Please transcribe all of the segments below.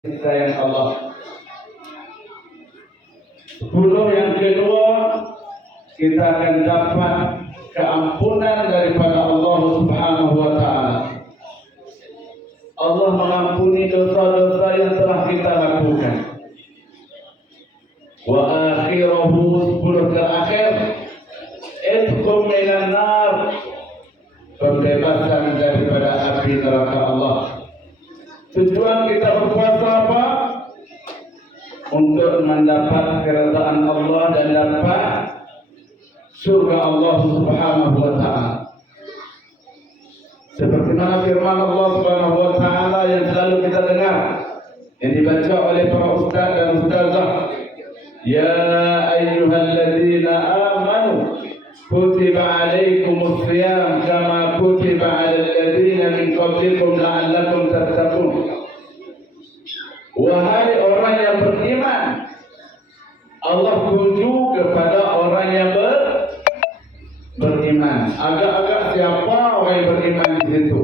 sayang Allah. 10 yang kedua, kita akan dapat keampunan daripada Allah Subhanahu wa taala. Allah mengampuni dosa-dosa yang telah kita lakukan. Wa akhiruhu, 10 terakhir, idkhul minan nar, pembebasan daripada api neraka Allah. Tujuan kita berpuasa apa? Untuk mendapat keridaan Allah dan dapat surga Allah Subhanahu wa taala. Seperti mana firman Allah Subhanahu wa taala yang selalu kita dengar, yang dibaca oleh para ustaz dan ustazah, ya ayyuhalladzina amanu kutiba alaikumus shiyam kama kutiba alal ladzina min qablikum la'allakum tattaqun. Wahai orang yang beriman, Allah tuju kepada orang yang beriman. Agak-agak siapa orang yang beriman di situ?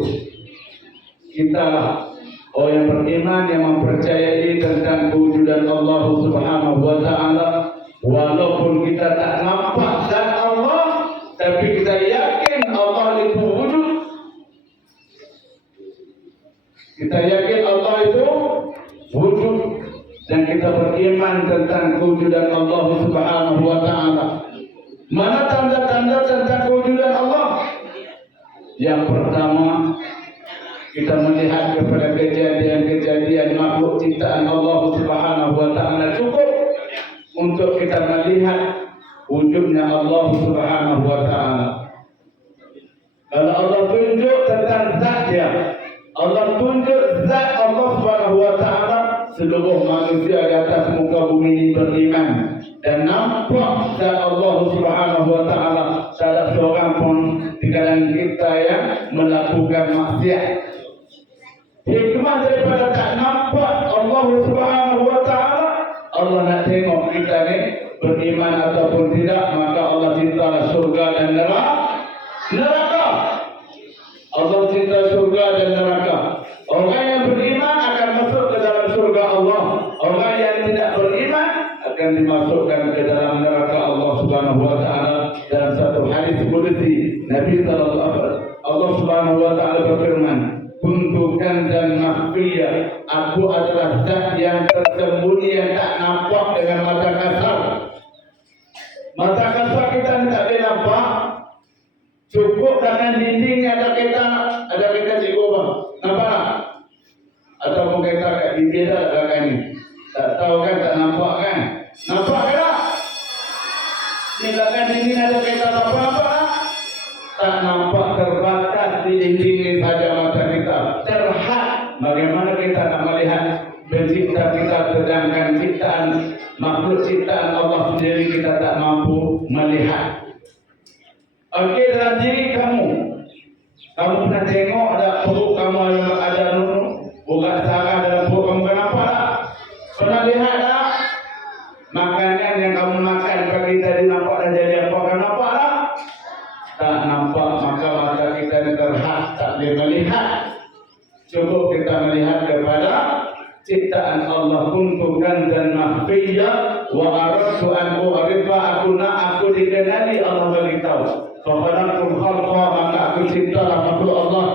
Kita lah orang yang beriman, yang mempercayai tentang kewujudan Allah Subhanahu wa taala. Walaupun kita tak nampak zat Allah, tapi kita yakin Allah itu wujud. Kita yakin Allah itu wujud, dan kita beriman tentang kewujudan Allah Subhanahu wa taala. Mana tanda-tanda tentang kewujudan Allah? Yang pertama, kita melihat kepada kejadian-kejadian makhluk ciptaan Allah Subhanahu wa taala. Cukup untuk kita melihat wujudnya Allah Subhanahu wa taala. Kalau Allah tunjuk tentang zat Dia, Allah tunjuk zat Allah Subhanahu wa taala, seluruh manusia di atas muka bumi ini beriman dan nampak zat Allah Subhanahu wa taala. Tak ada seorang pun di kalangan kita yang melakukan maksiat. Hikmah daripada tak nampak Allah Subhanahu wa taala, Allah nak tengok kita ni beriman ataupun tidak, maka Allah cinta surga dan neraka. Allah cinta surga dan neraka. Orang yang beriman akan masuk ke dalam surga Allah. Orang yang tidak beriman akan dimasukkan ke dalam neraka Allah Subhanahu wa taala. Dalam satu hadis qudsi, Nabi Allah Subhanahu wa taala berfirman, "Kuntu kanzan makhfiyya." Aku adalah zat yang tersembunyi, yang tak nampak dengan mata kasar. Mata kasar kita tak boleh nampak. Cukup dengan dinding ada kita cikgu bang. Nampak tak? Ataupun kita kat bibir dah belakang ni. Tak tahu kan, tak nampak kan? Nampak ke tak? Ni belakang dinding ada kita nampak tak? Tak nampak, terbatas di dinding ni saja mata kita. Terhad. Bagaimana kita nak melihat pencipta kita, sedangkan ciptaan makhluk ciptaan Allah sendiri kita tak mampu melihat. Okey, dalam diri kamu pernah tengok ada perut kamu ada bukan saraf dalam perut kamu, kan nampak tak? Pernah lihat tak? Makanan yang kamu makan pagi tadi nampak dah jadi apa, kan nampak tak? Tak nampak, maka mata kita ni terhad, tak boleh melihat. Cukup kita melihat kepada ciptaan Allah. Kuntu kanzan makhfiyya wa aradtu an u'rifa, aku nak aku dikenali. Allah beritahu, "Faqadakul khalqa", maka aku ciptalah makhluk Allah,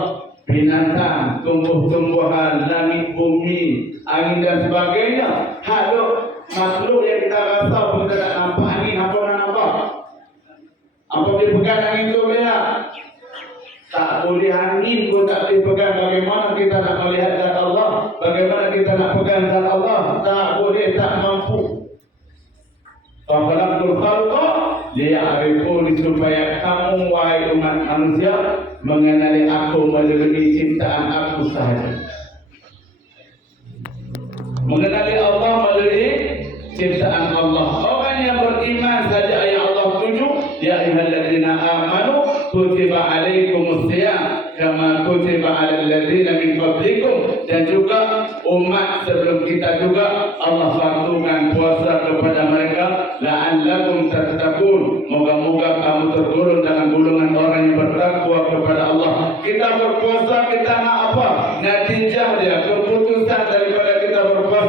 binatang, tumbuh-tumbuhan, langit, bumi, angin dan sebagainya. Haluk makhluk yang kita rasa pun kita tak nampak. Angin apa nak nampak? Apa dia pegang angin tu boleh tak? Tak boleh, angin pun tak boleh pegang. Bagaimana kita nak melihat zat Allah? Bagaimana kita nak pegang zat Allah? Tak boleh, tak mampu. Faqadakul khalqa liya'rifuni, supaya kamu wahai umat manusia mengenali aku melalui ciptaan aku sahaja. Mengenali Allah melalui ciptaan Allah. Orang yang beriman saja yang Allah tunjuk, ya ayyuhalladzina amanu kutiba alaikumus shiyam kama kutiba alal ladzina min qablikum. Dan juga umat sebelum kita juga Allah fardukan puasa kepada mereka, la'allakum tattaqun. Moga-moga kamu tergolong dalam golongan orang yang bertakwa kepada Allah. Kita berpuasa, kita nak apa? Natijah dia, keputusan daripada kita berpuasa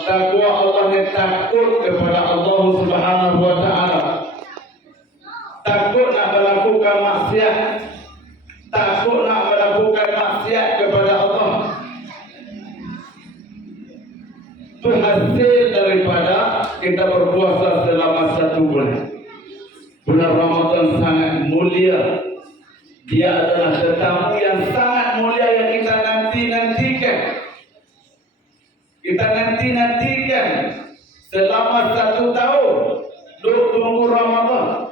Takwa Allah ni takut kepada Allah Subhanahu wa taala. Takut nak melakukan maksiat. Takut nak melakukan maksiat kepada Allah. Itu hasil daripada kita berpuasa selama 1 bulan. Bulan Ramadan sangat mulia. Dia adalah tetamu yang sangat mulia yang kita nanti-nantikan. Kita nanti-nantikan selama 1 tahun. Tunggu Ramadan.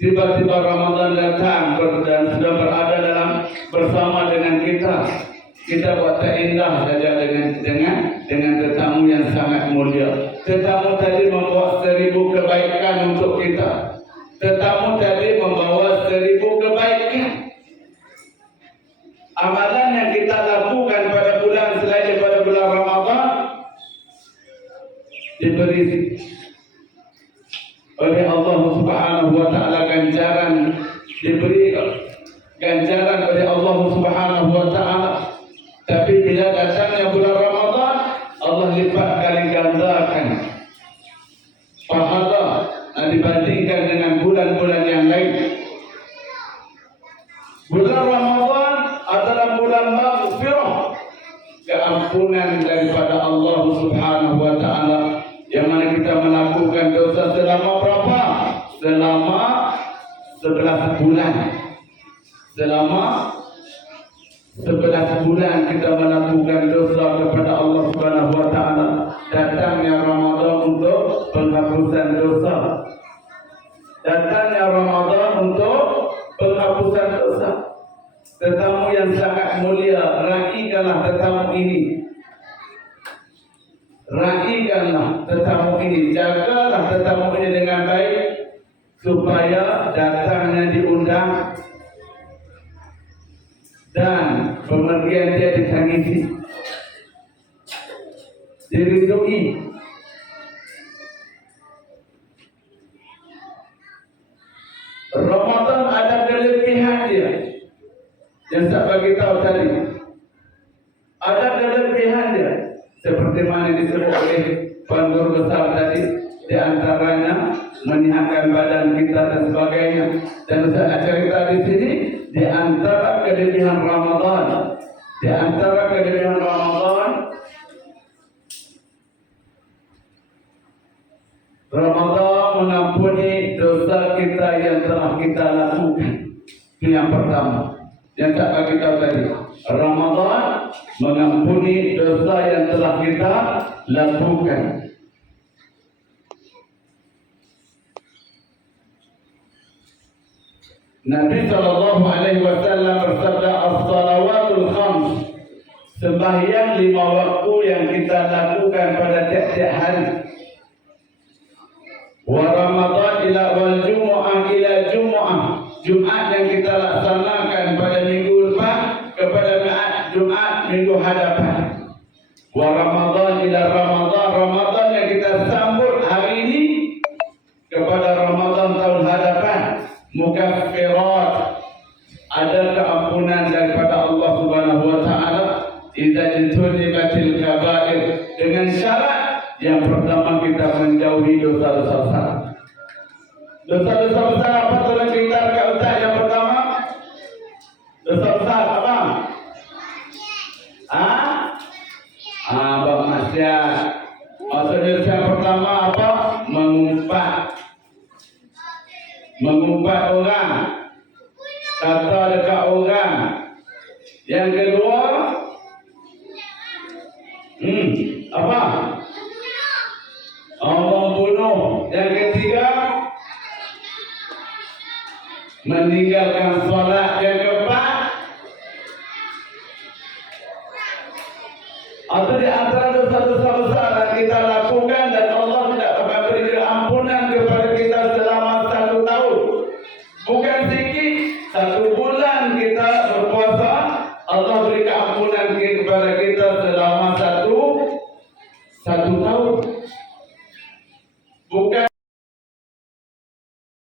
Tiba-tiba Ramadan datang dan sudah berada dalam bersama dengan kita. Kita buat terindah saja dengan tetamu yang sangat mulia. Tetamu tadi membawa 1000 kebaikan untuk kita. Tetamu tadi membawa 1000 kebaikan. Amalan yang kita lakukan pada bulan selain daripada bulan Ramadan diberi oleh Allah Subhanahu wa taala ganjaran, diberi ganjaran oleh Allah Subhanahu wa taala. Tapi bila datangnya bulan Ramadan, Allah lipat kali gandakan pahala dibandingkan dengan bulan-bulan yang lain. Bulan Ramadan adalah bulan maghfirah, keampunan daripada Allah Subhanahu wa taala. Yang mana kita melakukan dosa selama berapa? Selama 11 bulan. Selama 11 bulan kita melakukan dosa kepada Allah Subhanahu wa taala. Datangnya Ramadan untuk penghapusan dosa. Datangnya Ramadan untuk penghapusan dosa. Tetamu yang sangat mulia, raikanlah tetamu ini. Raikanlah tetamu ini, jagalah tetamu ini dengan baik supaya datangnya diundang dan pemergian dia ditangisi, diridui. Ramadan ada kelebihan dia. Yang saya bagi tahu tadi, ada kelebihan dia. Seperti mana disebut oleh Tuan Besar tadi, di antaranya menyehatkan badan kita dan sebagainya. Dan saya cerita di sini, di antara kelebihan Ramadan, Ramadan mengampuni dosa kita yang telah kita lakukan. Itu yang pertama. Yang tak bagi tahu tadi, Ramadan mengampuni dosa yang telah kita lakukan. Nabi SAW bersabda, as-salawatul khams, sembahyang 5 waktu yang kita lakukan pada tiap-tiap hari. Wa Ramadan wal Jumu'ah ila Jumu'ah, Jumat yang kita laksanakan pada minggu lepas kepada Jumat minggu hadapan. Wa Ramadan ila Ramadan, Ramadan yang kita sambut hari ini kepada Ramadan tahun hadapan. Mukaffirat, ada keampunan daripada Allah Subhanahu wa taala idza jtunibatil kabair, dengan syarat yang pertama kita menjauhi dosa-dosa besar. Dosa-dosa besar apa tolong kita kat ustaz yang pertama? Dosa besar apa? Bermaksiat. Maksudnya dosa yang pertama apa? Mengumpat orang, kata dekat orang. Yang kedua, apa? Membunuh. Yang ketiga, meninggalkan solat. Yang keempat, atau di antara